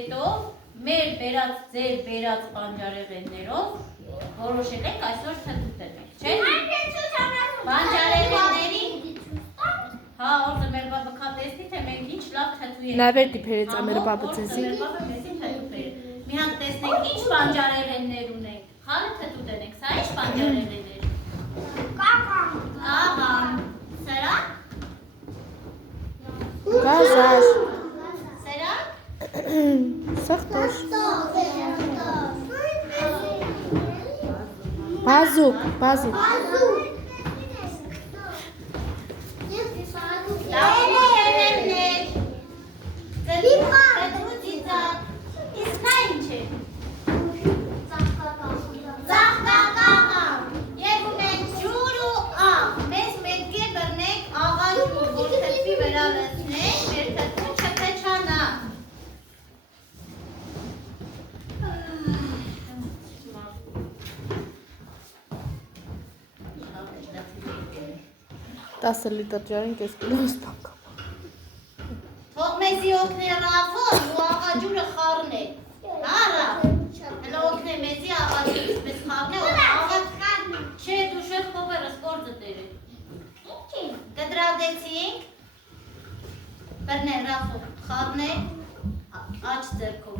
հետո մեր ձեր բերած բանջարեղեններով որոշել ենք այսօր թթու տնենք, չէ՞։ Բանջարեղենների հա, օրը մեր բաբը քա տեսնի, թե մենք ինչ լավ թթու ենք։ Նավերդի փերեց ամեր բաբը ձեզի։ Մեր բաբը մեզի թթու փեր։ Մի հատ տեսնենք ինչ բանջարեղեններ ունենք։ Խալը թթու տնենք, սա ինչ բանջարեղեններ։ Կաղամ։ Սրա։ Գազար։ Սրա։ Սախտոշ։ Բազուկ։ Տասը լիտր ջարին կես կիլո սպանք։ Թող մեզի օգնե Ռաֆոն ու աղաջուրը խառնե։ Հա Ռաֆ։ Հələ օգնե մեզի աղաջուրը պես խառնե ու աղաջ չէ դու շեխ փողերս գործը դերը։ Ինչ։ Կդրադեցինք։ Բռնե Ռաֆոն խառնե աջ ձեռքով։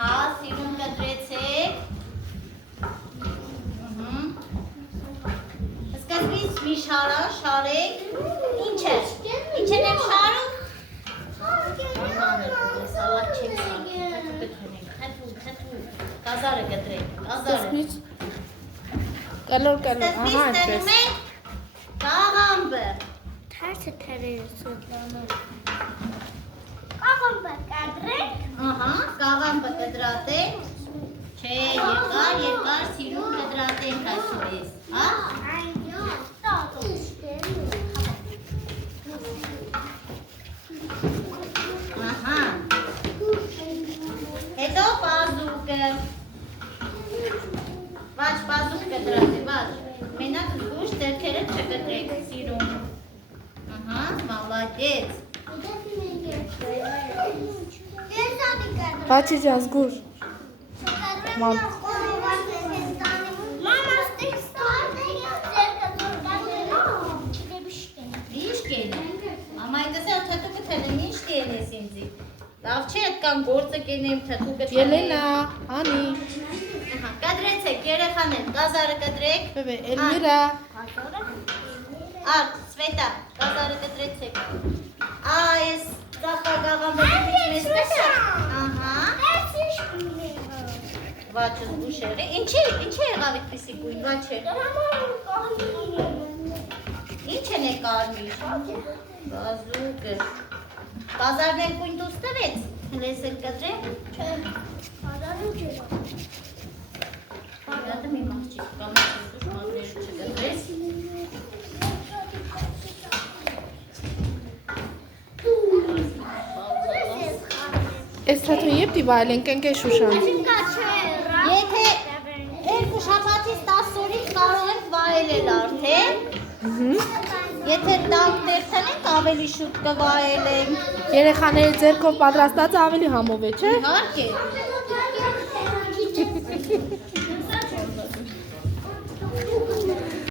Հա, սիրուն կտրեցեք։ Սկզբից մի շարեք, ինչ է նեմ շարում? Սալատ չեք թթու, կազարը գտրեք, Սկզբից կալոր, ահա այսպես։ Կաղամբը։ Թարսը թերերը սոտլանը։ Կաղամբը կադրեք։ Ահա, կաղամբը կդրատենք, չէ, երկար սիրուն կդրատենք այսպես, հա? Ահա, հետո բազուկը, վաչ բազուկ կդրատի, վաչ, մենակ զուշ ձերքերը չկտրեք, սիրուն, ահա, մալադեց, Բաչի ջան զգուր։ Ինչ կենի, ամայդս է թթու կթենեմ, ինչ կենես ինձի, լավ չէ այդքան գործը կենեմ, թթու կթենեմ, Ելենա, հանի, կադրեցեք, երեխաներ, կազարը կտրեք, բեբե, Էլմիրա, արդ, Սվետա, կազարը կտրեցեք, այս ծաղկագաղամբը մեզ տեսա, ահա, վաչը զգուշեղի, ինչ է եղավ այդպիսի գույն, վաչը, ինչ են է կարմիր, բազուկը, կազարն կույն դուս տվեց, հլես էլ կտրեք, չէ, Հատը մի մաղջիկ կամ դուշ մազները չգտրես, Ես թաթու եբ դիվայել ենք ենք է շուշան։ Եթե երկու շաբաթից 10 օրից կարող ենք վայելել արդեն, եթե տակ տերթենք ավելի շուտ կվայելենք, Երեխաների ձերքով պատրաստածը ավելի համով է, չէ։ իհարկե,